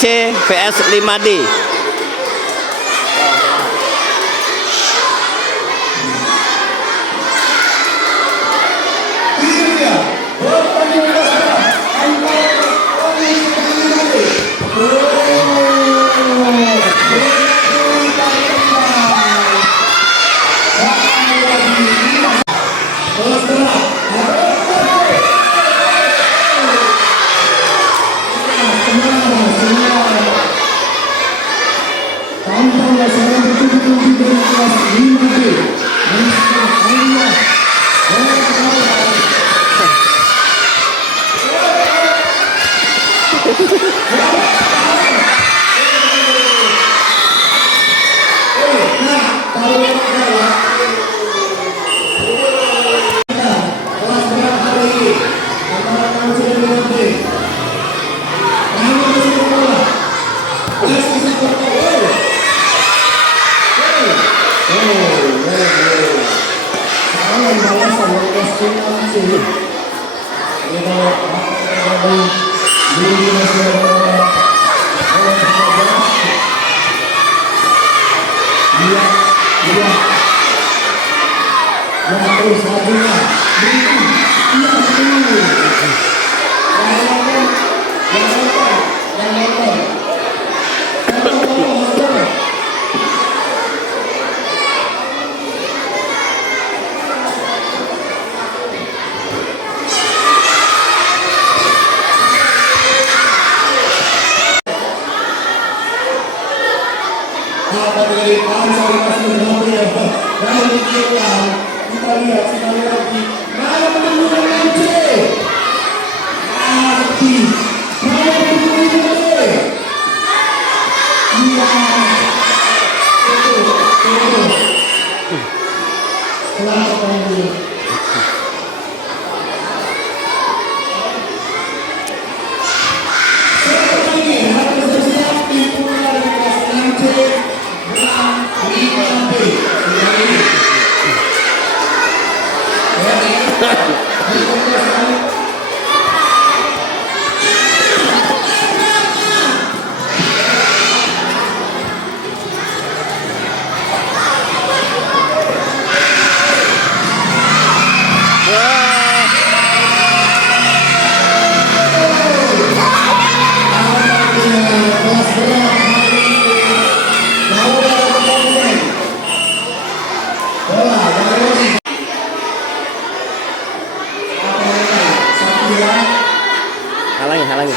C vs 5D. Kita lihat sekali lagi. Mana pendukung MC? Mana pendukung MC? Iya. Selamat pagi. Halangi.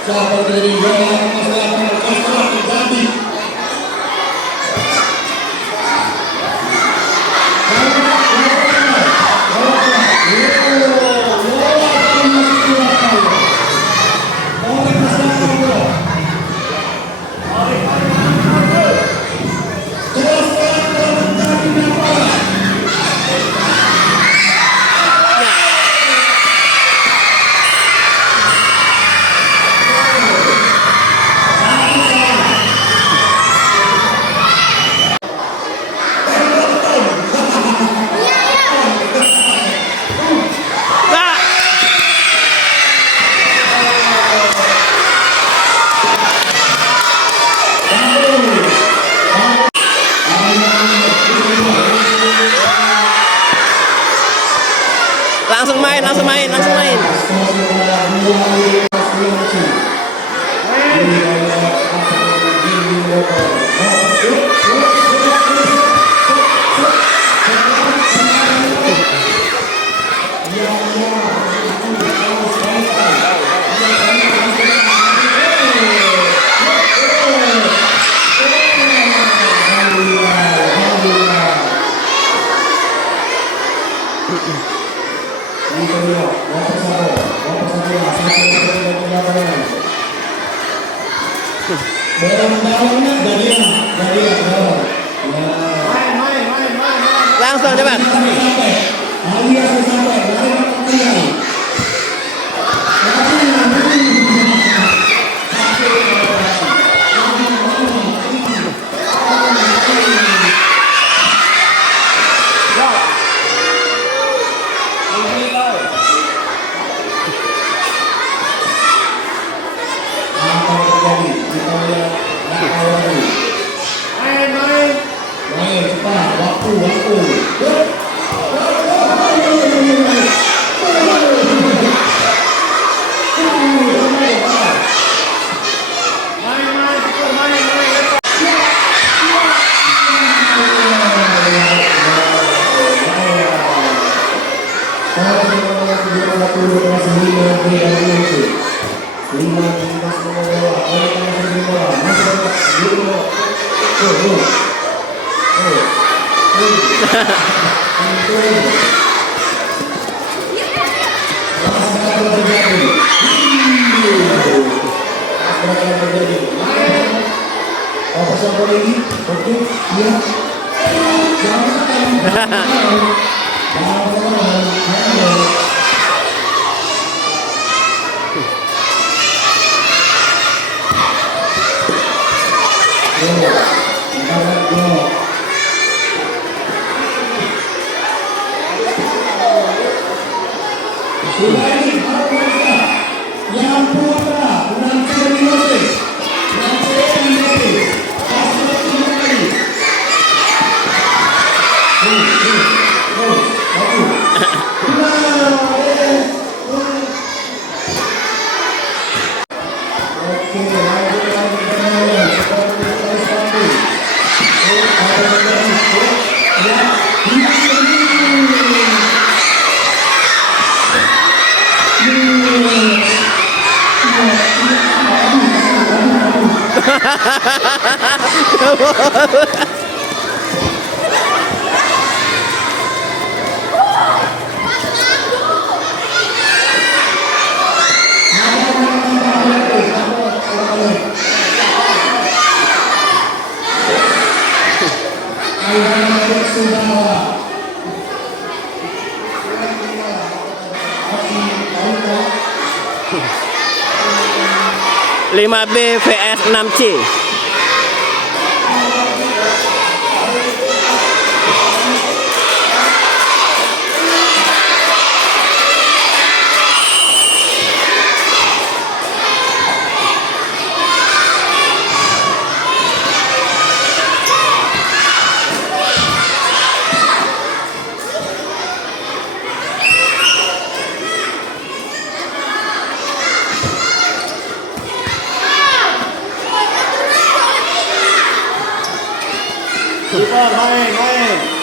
Siapa dari yang masalah terjadi? Langsung main. Langsung cepat. Kita Yang putra menang Minote, Sudah 5B vs 6C. Main.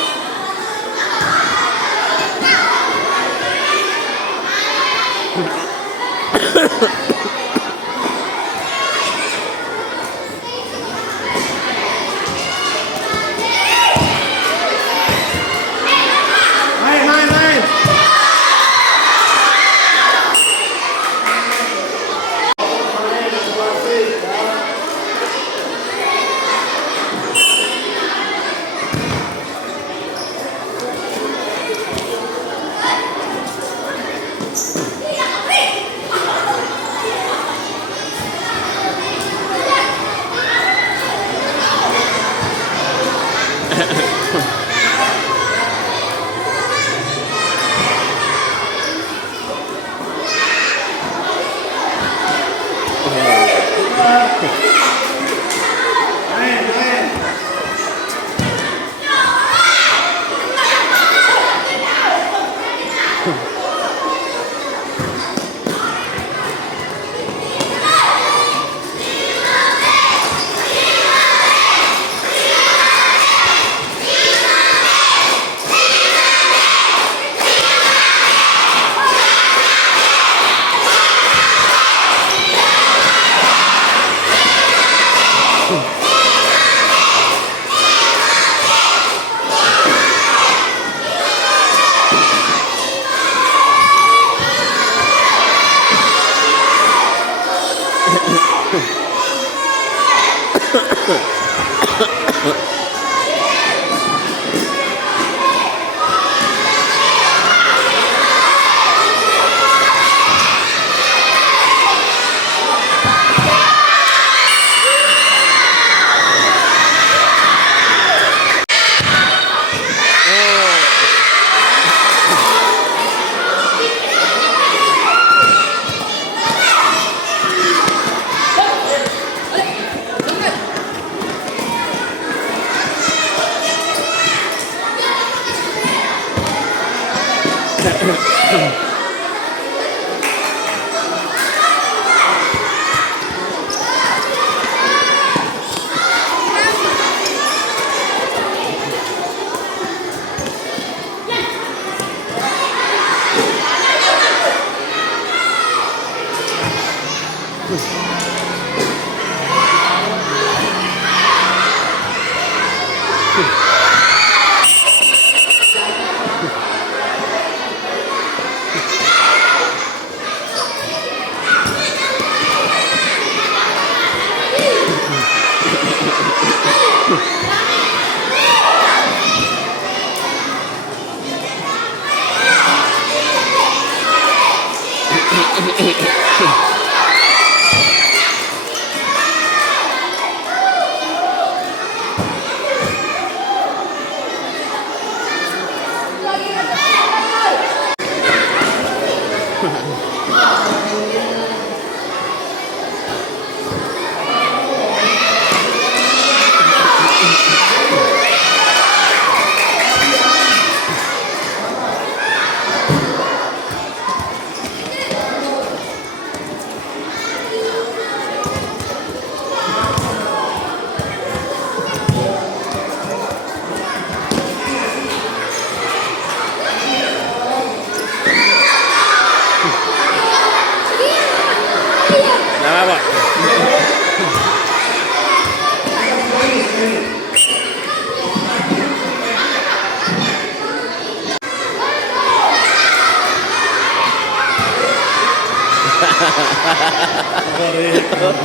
Harus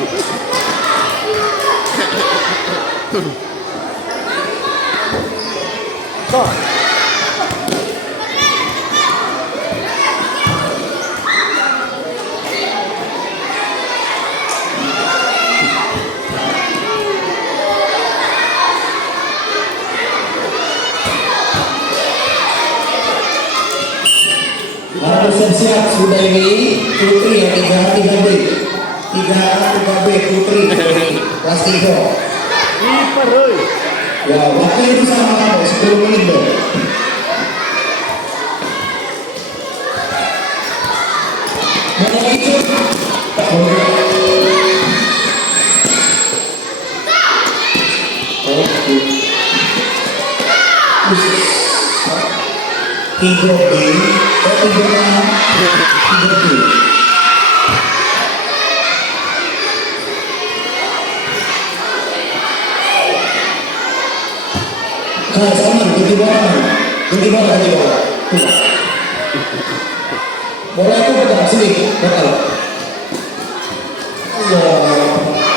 siap sudah ini Putri yang 3B Putri kelas 3 ya waktu itu sama kamu 10 menit dong. Mau ikut tiga B, tiga B. Nah, sama, ganti bola. Bola itu betul, sini, betul. Ya,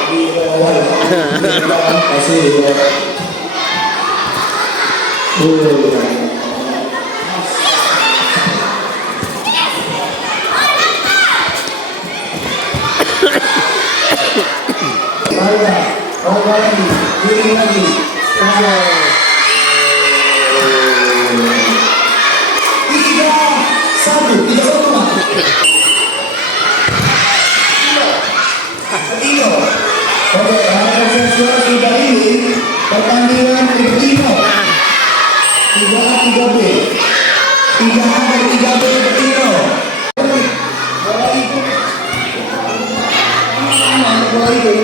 di bawah, kasih. Lagi. Tiga satu mah. Tino. Oke, sudah ini pertandingan Tino. 3B. 3B Tino. Bola itu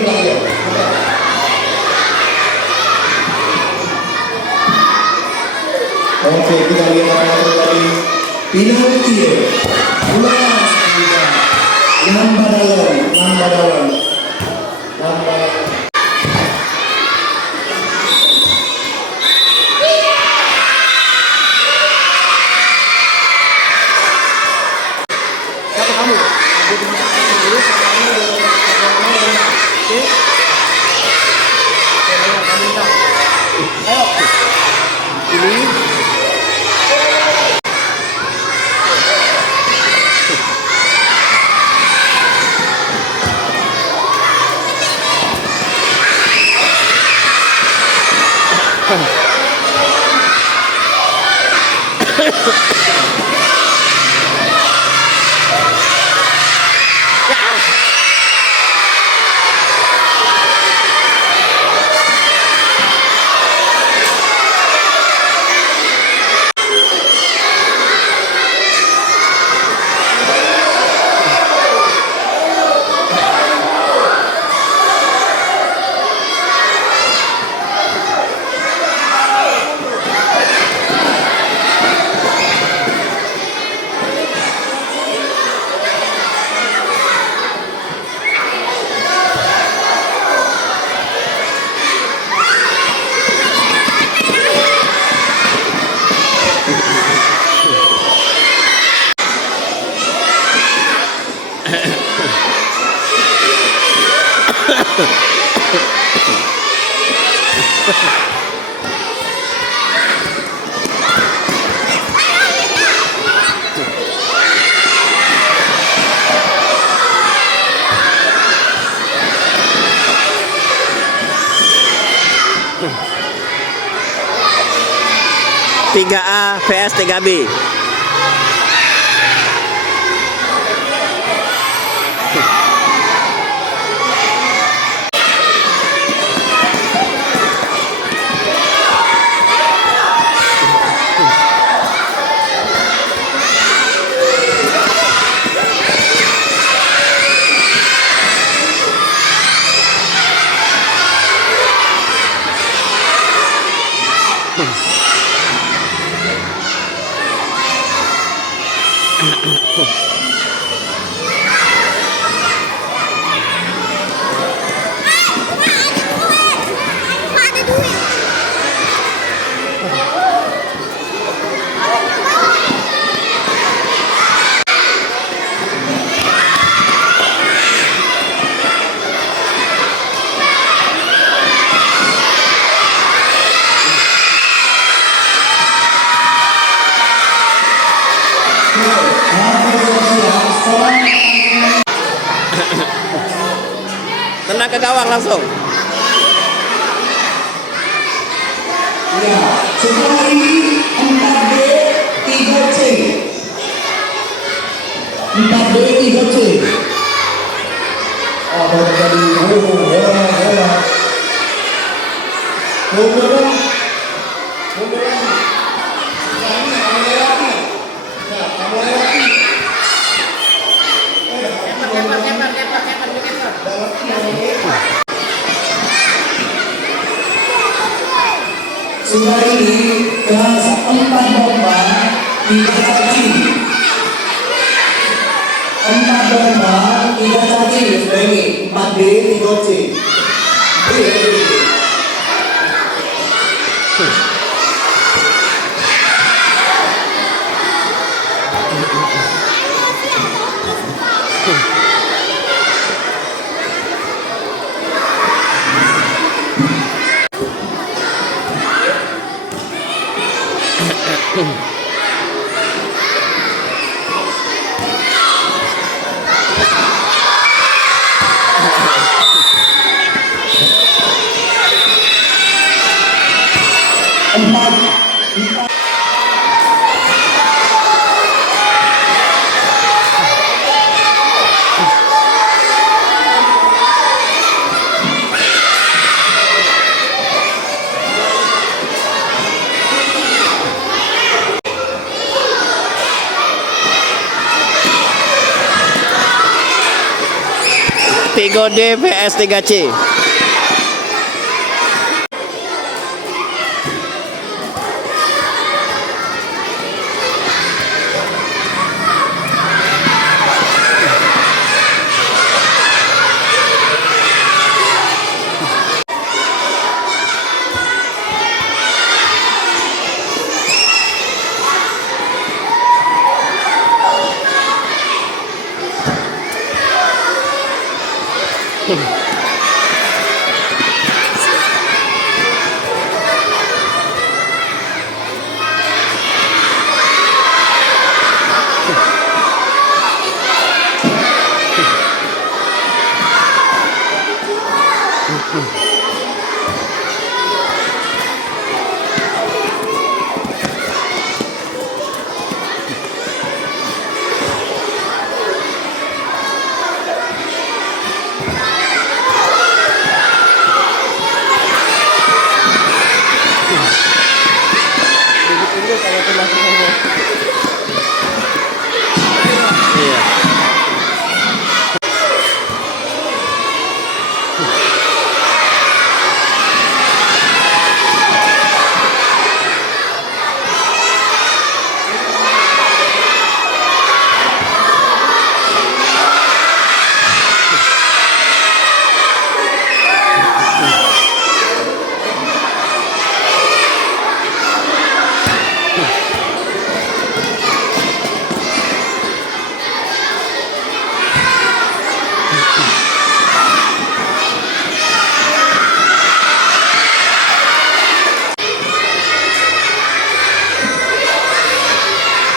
Oke, kita lihat lagi. Penalti. Lambat. Siapa kamu? Ayo. Ini. Tiga A vs 3B. Tenang ke gawang langsung. Ya, setelah ini 4B 3C. 4B 3C. Oh, dari bola. Sudah ini kelas 4 domba 3 caci. 4 domba 3 caci. Ini 4B 3C. Tiga D vs 3C. Iya.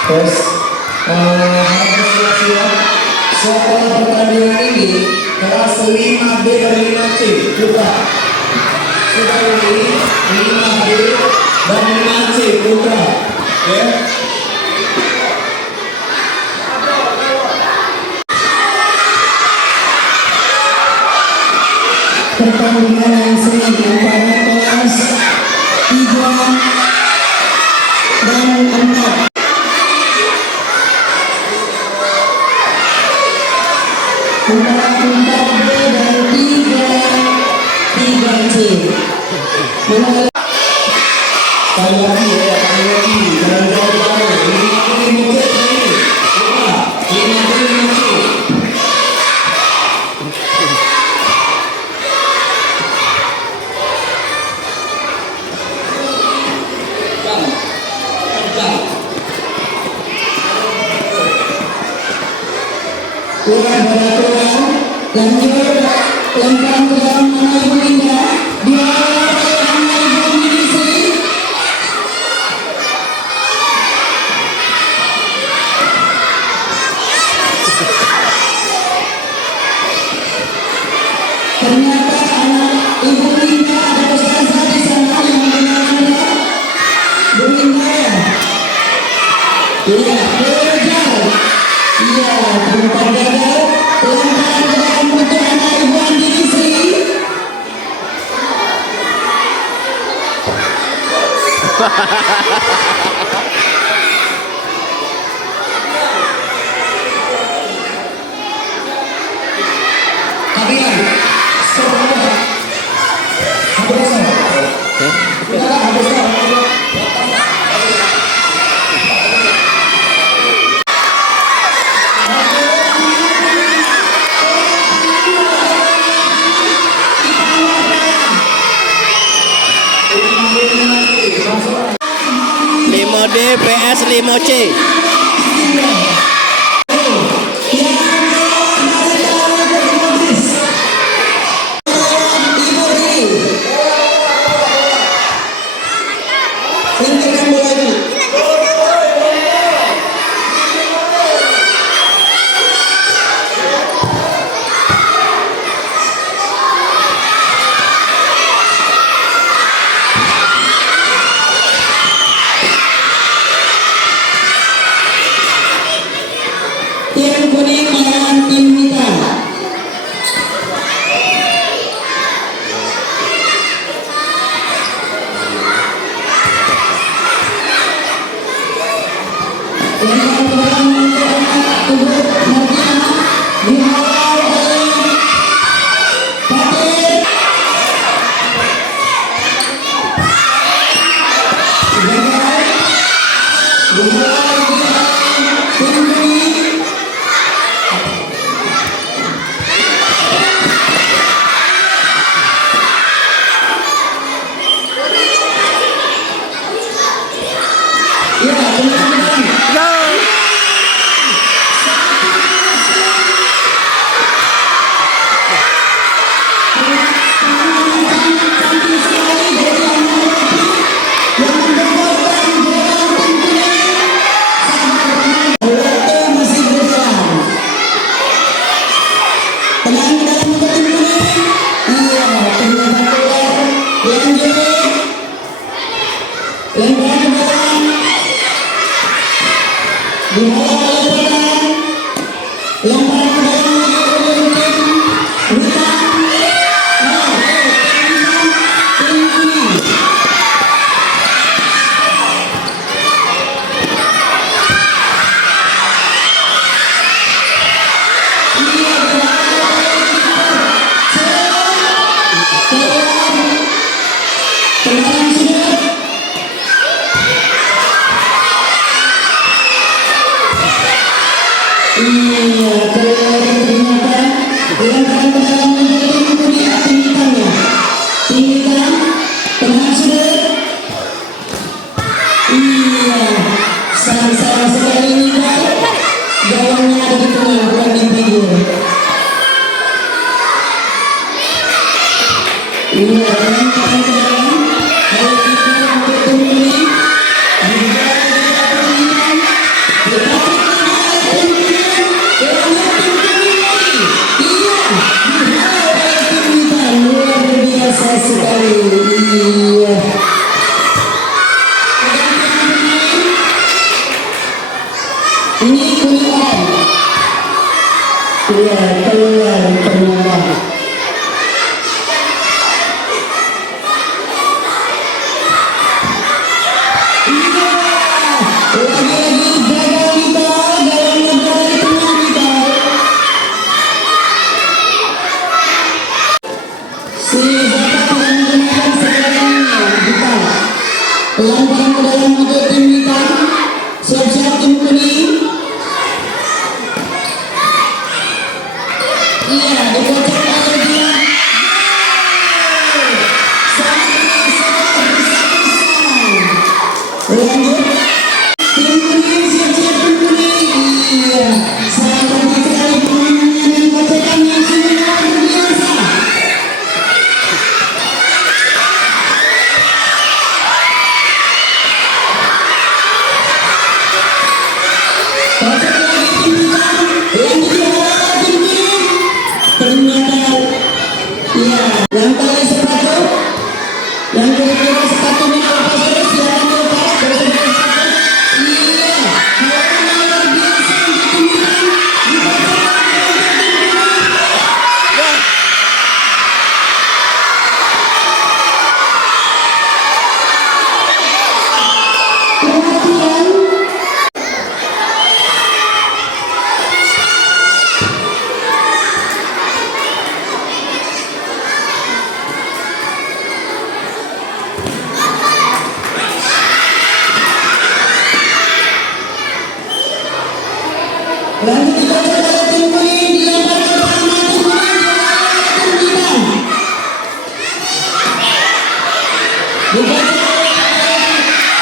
Terus setelah pertandingan ini kelas 5B dan 5C juga sudah ini 5B dan 5C juga ya. Pertandingan yang selanjutnya pada kelas 3 dan 4. Antara 4B dan 3C. Sekali lagi ya, sekali lagi. Jangan jauh-jauh. Ini mencet ini. Ini. Kurang pada kurang. Lanjut. Lempar ke dalam mana ibu indah. Dia Iya, tempat gagal. Pelanggaran kedatangan untuk anak Ibu Andi Sri. Kalian, semuanya habis. Kita habis. Limo D PS 5C. Tim kuning melawan tim hitam. Yang pertama untuk anak Ibu Martina dihawal oleh Fatih. Tim kuning. Ya, teman-teman. Go. Cantik sekali dari anak yang mendapatkan bola tim kuning. Waktu masih berjalan. Tenang dalam untuk tim kuning. Iya, ternyata keluar. Lanjut. Lempar ke belakang. Dihalau oleh Padang. Lempar ke belakang lagi oleh tim hitam. Tim kuning. Tendangan sudah. Iya, ternyata lemparan ke dalam menjadi tim kuning, tim hitamnya. Tim hitam, tendangan sudah. Iya, sama-sama sekali ini. Gawangnya ada di tengah, bukan di pinggir. Iya, lemparan ke dalam. Kalau kita untuk tim kuning, juga ada tim hitam. Tetapi tim kuning, oleh tim kuning lagi. Iya, dihalau oleh tim hitam. Luar biasa sekali. Iya. Ini kuning on. Iya, keluar ternyata. Iya, lagi-lagi gagal kita dalam negara tengah kita. Si Zata tidak menggunakan segalanya kita. Lemparan ke dalam untuk tim hitam. Siap-siap tim kuning. Iya, dikocok oleh dia. Sangat bisa-bisa. Lanjut. Tim kuning, siap-siap tim kuning. Iya, sangat sekali permainannya dan kocokannya sudah luar biasa. Kocok lagi tim hitam. Lanjut dihalau tim kuning. Ternyata, iya, yang tali sepatu, yang kira-kira sepatunya lepas terus, silakan lepas, terus sepatu. Iya, halangan luar biasa untuk tim hitam. Lalu kita saudara tim kuning dilemparkan sama tim kuning tim hitam. Bukan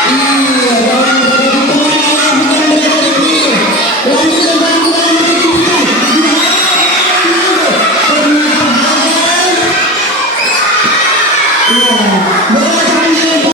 iya, orang dari tim merah bukan dari tim biru. Lalu dilemparkan sama tim hitam. Ternyata gagal. Ya, bola dilempar.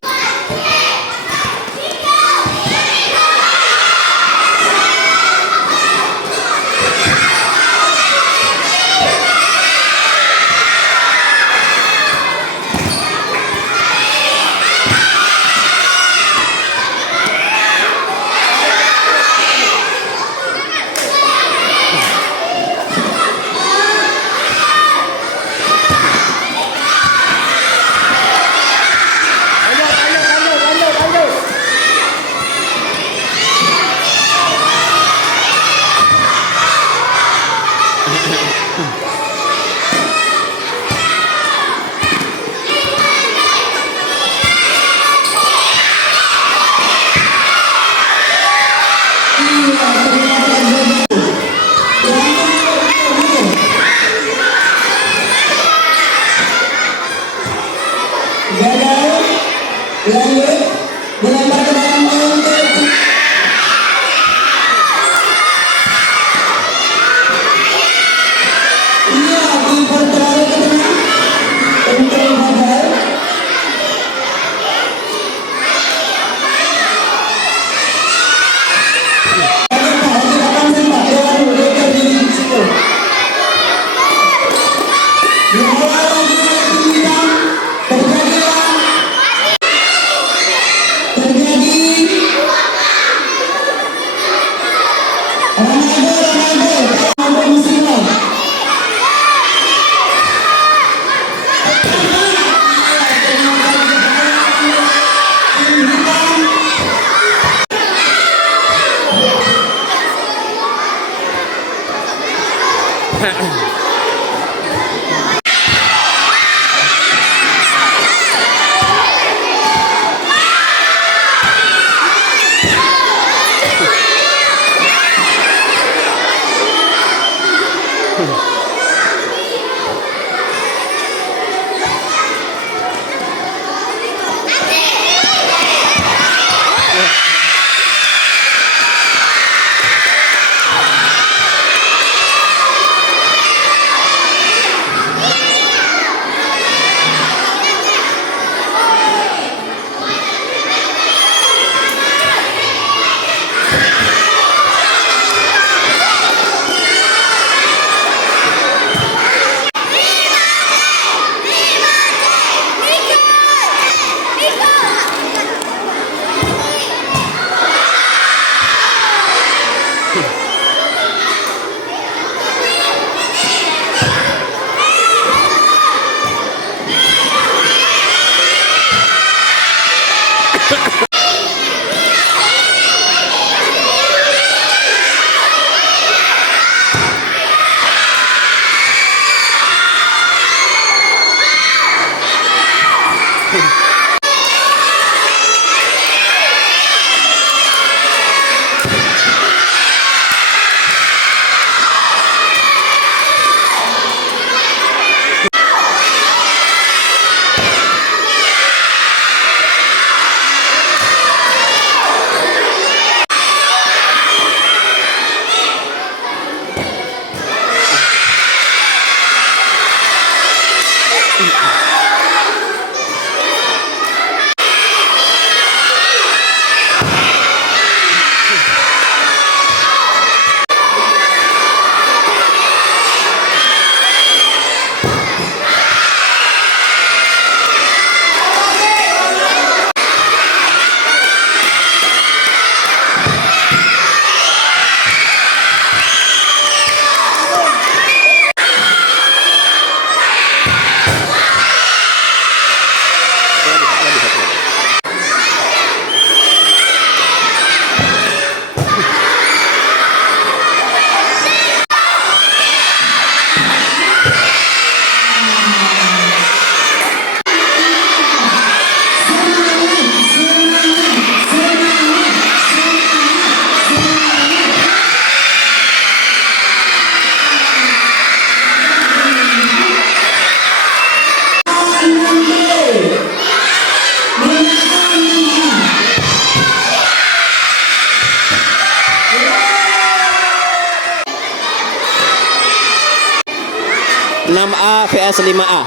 5A vs 5A.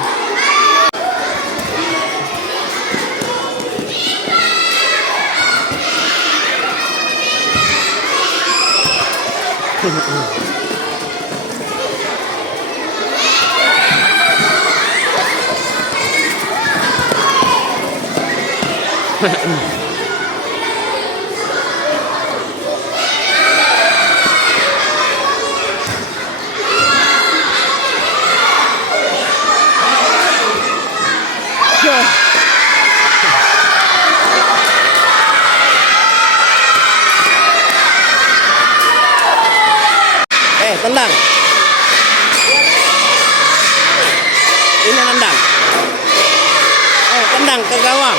Tendang. Ini nendang. Tendang ke gawang.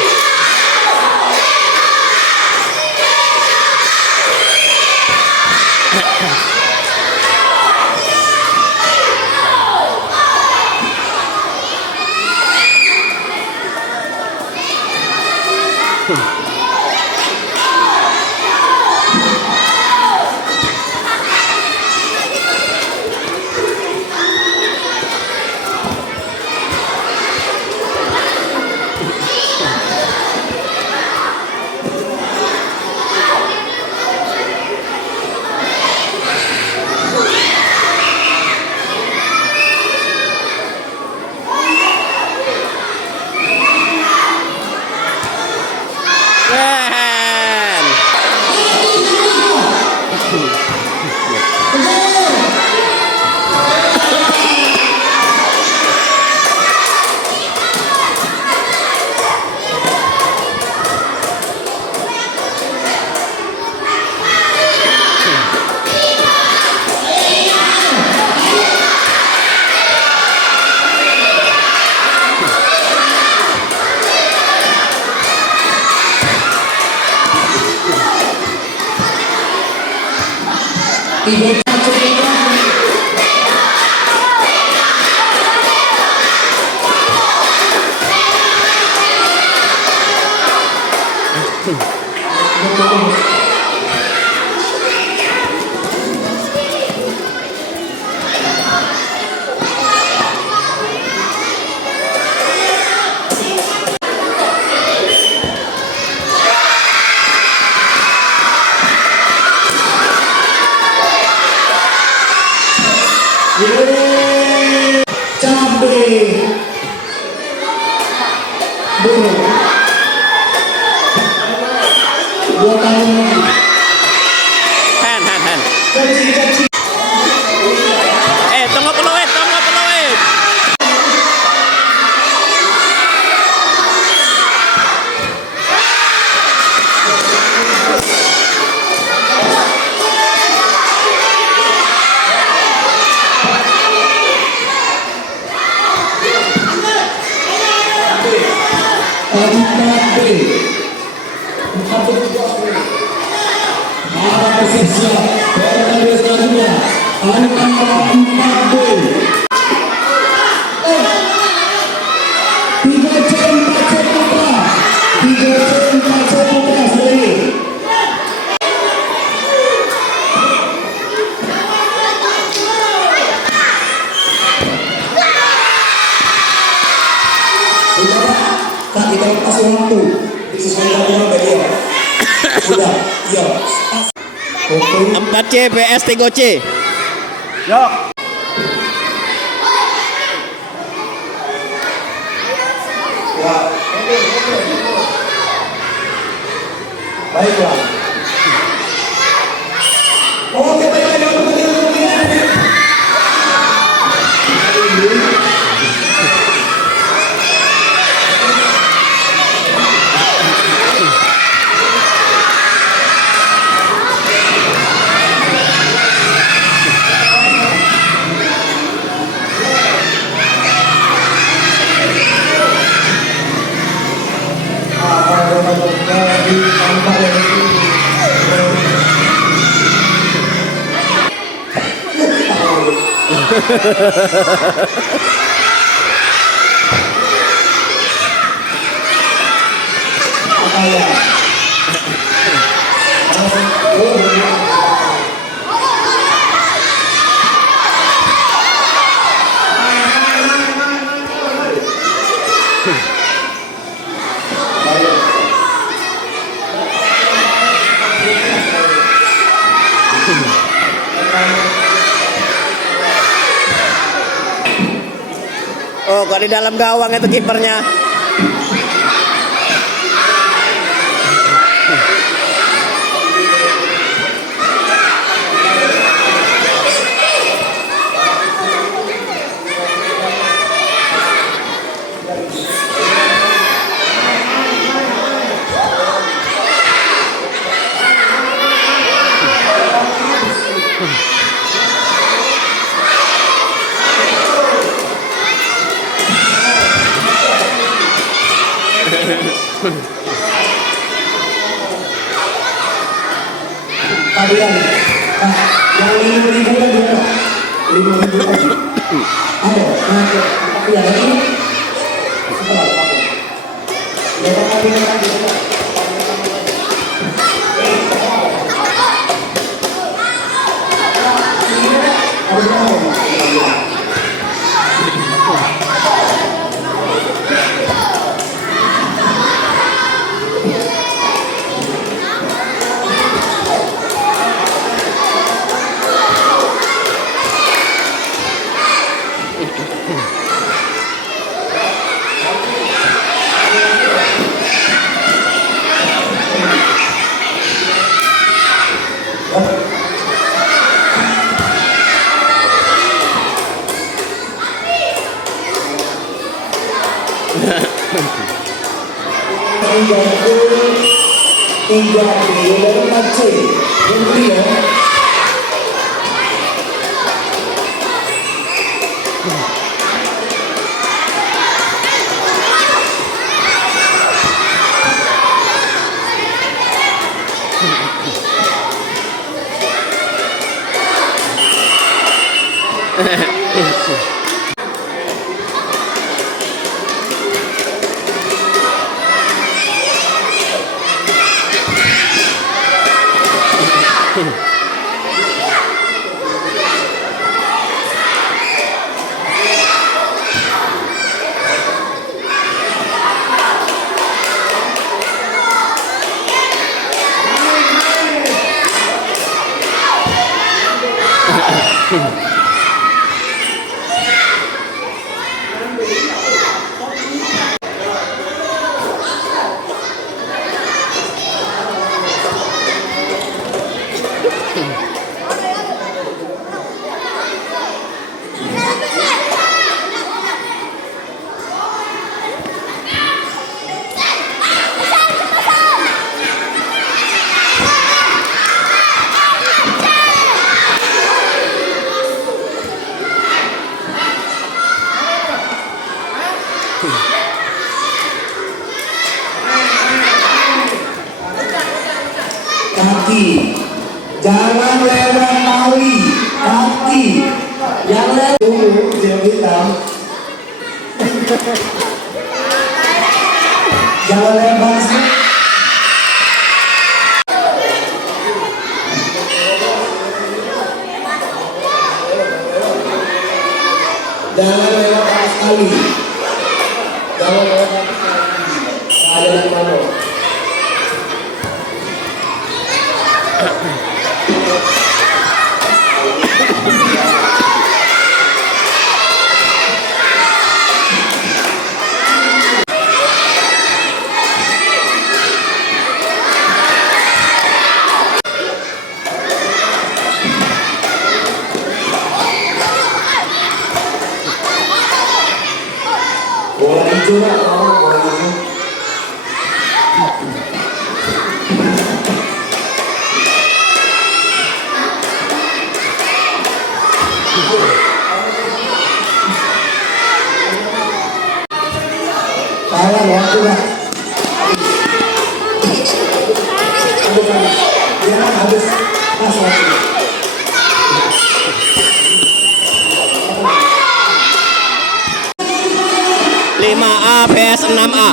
Tunggu peluit, tunggu peluit. Kita kasih waktu sesuai dengan beliau. Sudah, ya. Oke. 4C vs 3C. Yok. Ya. Baiklah. Oke, baiklah. Oh, kok di dalam gawang itu kipernya. Kalian, yang 5.000 kan juga 5.000 aja. Ada, nanti ya ini setelah apa? Ya tapi nanti tiga dari Aceh, India. Kaki, jangan lewat tali, kaki, yang lewat dulu dia bilang, jangan lewat sih. Jangan lewat tali, jangan lewat tali, ada di mana? Bola hijau lah, bola hijau. Salah waktu lah. Jangan habis pas waktu. 5A PS 6A.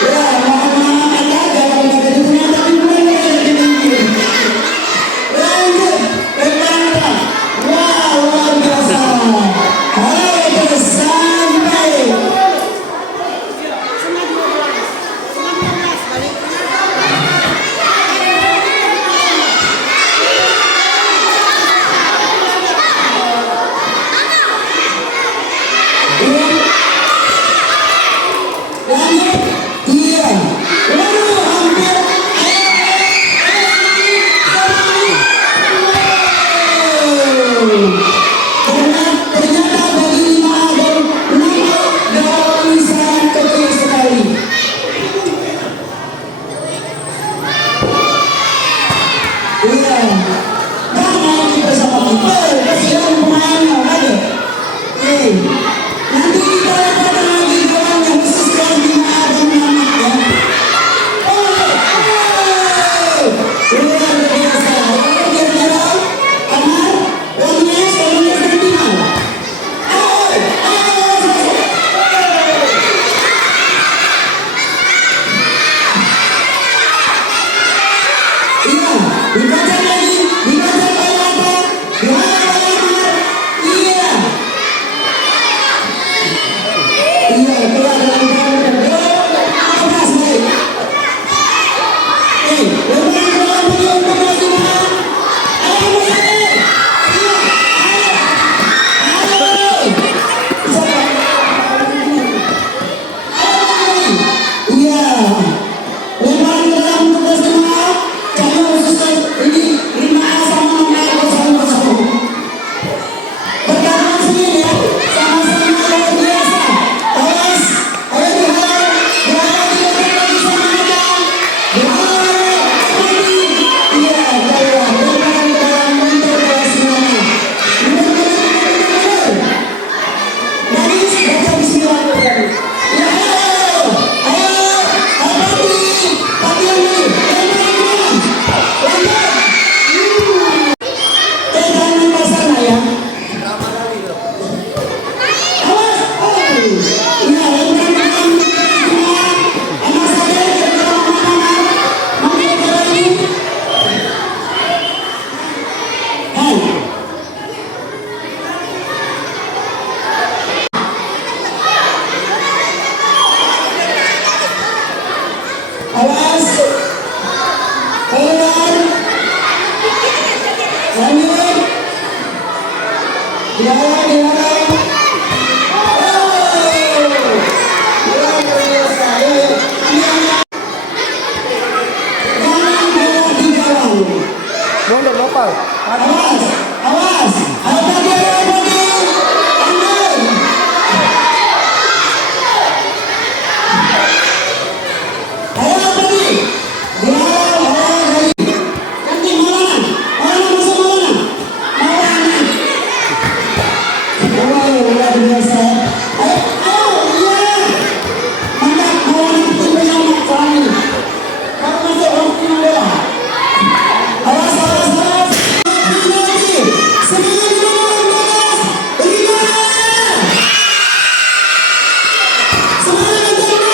Ya, Nanti kita dapatkan lagi gawang yang khususkan Bima dan Mamat ya. Luar biasa. Kira-kira Amar, Ernest, dan Bima. Iya, dibaca lagi, dibaca kayak apa? Iya. Iya, keluar dalam awas baik. Lepas dalam video kepada semua. Ayo mulai. Iya, ayo. Iya. Lepas dalam kepada semua. Jangan khususkan ini 5A sama 6A bersama-sama. Pertama sini ya, sama-sama luar biasa. Awas, ayo diharap, diharap tidak terlalu sama-sama. Iya, baiklah, bermain dalam mencoba semuanya. Benar-benar. Nangis, baca bismillah. Ya, ayo, Pati lagi, jangan pasang ya. Awas, iya, lepas semua. Anak saya jadi makanan, mampir lagi. Hai. Awas, keluar, lanjut, diharap, diharap. Luar biasa, jangan berhenti di gawang. Mundur lokal. Awas, awas, apa dia, pandai. Ayo apa nih? Diharap, lagi. Nanti Maulana, Maulana masuk Maulana. Maulana. Luar biasa. Ayo, iya. Mantap, Maulana tim penyelamat soalnya ini. Kamu masuk waktu bola. Awas, awas, awas. Lagi. Semangat di bawah, lima. Semangat di bawah.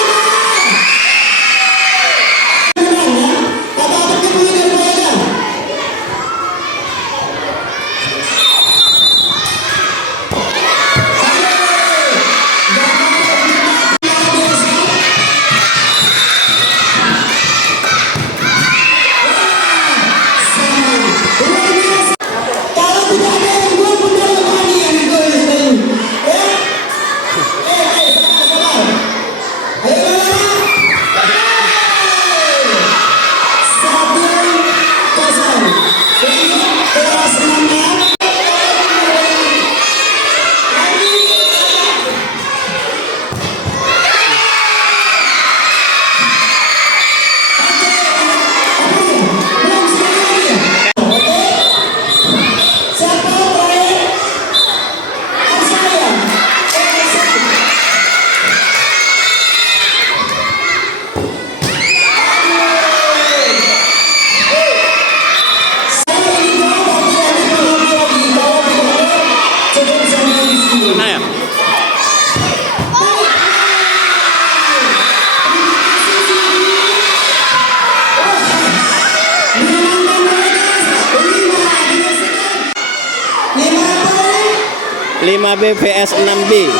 Lima B vs 6B.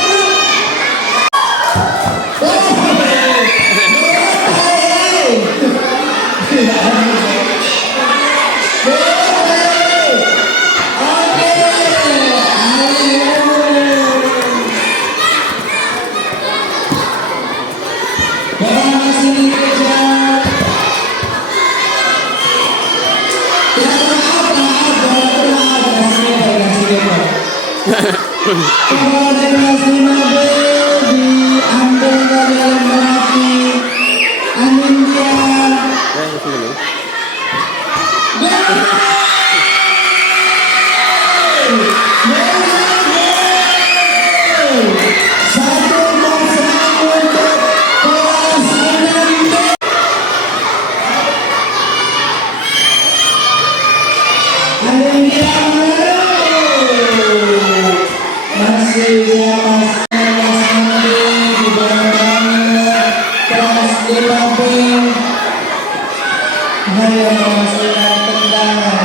Ayo menghasilkan tendangan.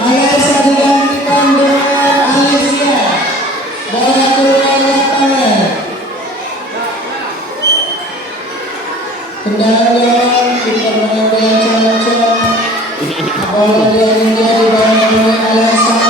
Alessa digantikan dengan Alicia. Bola keluar lapangan. Tendangan kita mengambil calon-calon. Bola dari bawah oleh Alessa.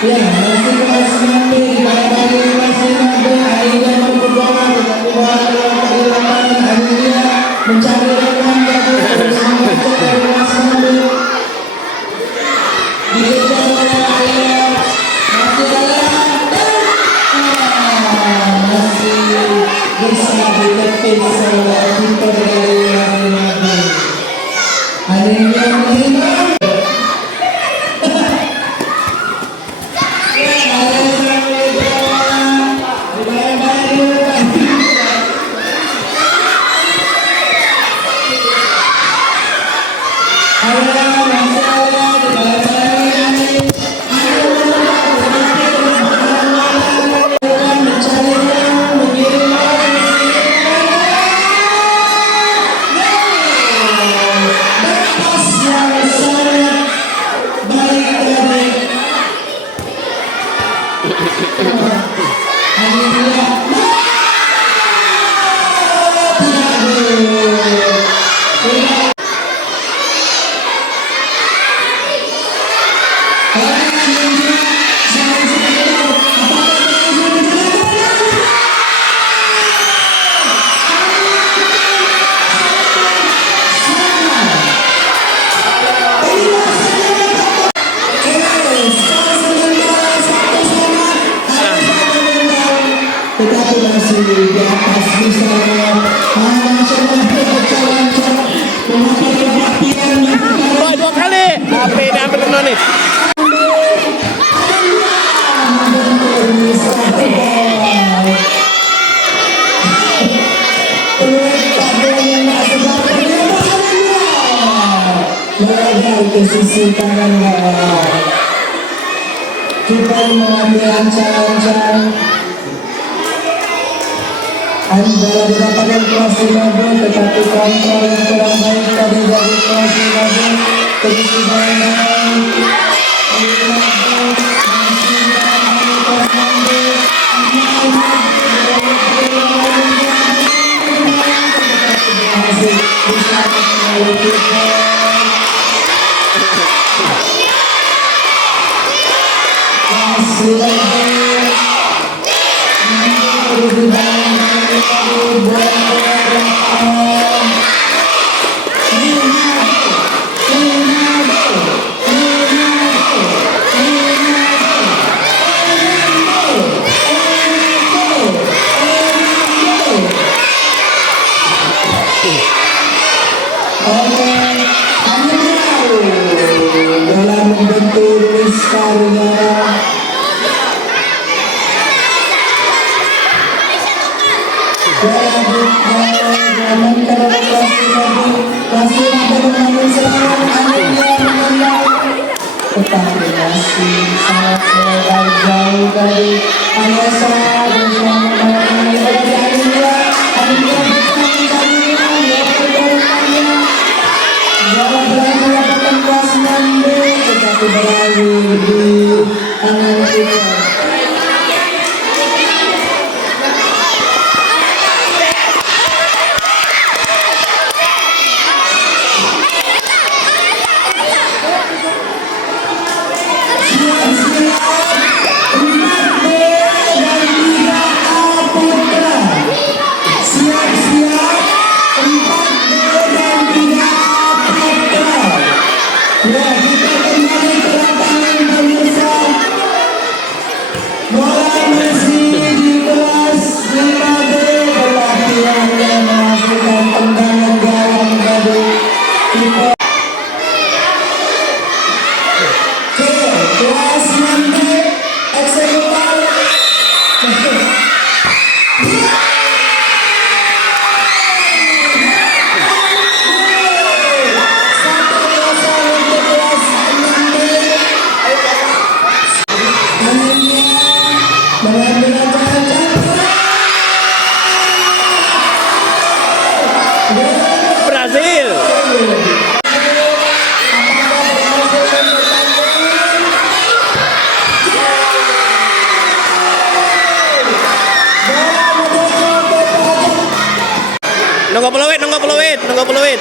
Ya, masih kelas 9B di bawah kelas 9B Aida berbola dengan bola keluar dari lapangan. Aida mencari rekan bersama dari kelas 9B dikejar oleh Aida. Masih masih bisa ditepis oleh kiper dari kelas 9B. Aida menerima. Tetapi masih di atas misalnya Boy, 2 kali. HP diambil kena nih. ke sisi kanan bawah. Kita mengambil ancang-ancang. Bola didapatkan kelas 15, tetapi kontrol yang kurang baik tadi dari kelas 15. Terus dalam membentuk miskarnya tetapi masih sangat jauh dari Alessa beralih di tangan kita. Putra Nunggu peluit, nunggu peluit, nunggu peluit.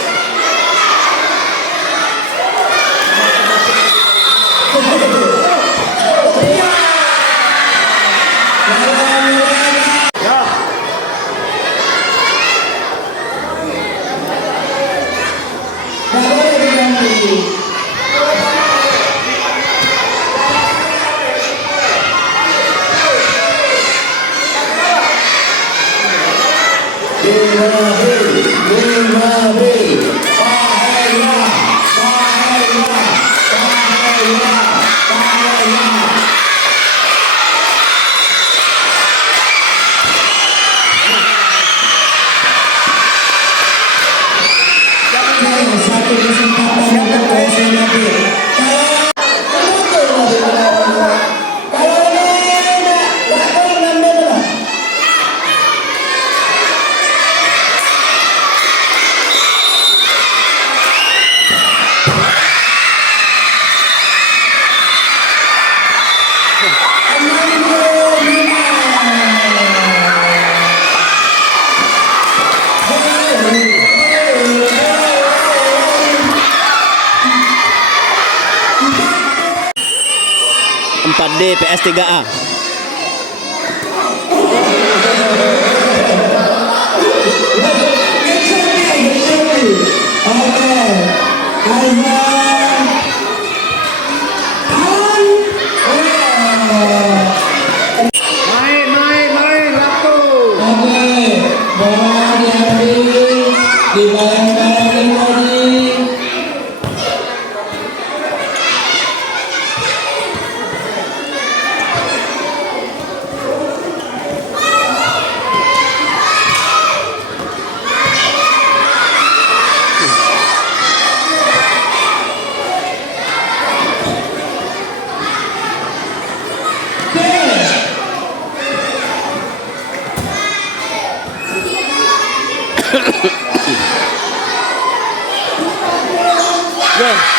Satu kesempatan untuk Jose Nabil. Kalau ini tak boleh ngambil lah. Empat D PS3A. Main waktu. Bola diambil, dibayang-bayangin lagi. Go.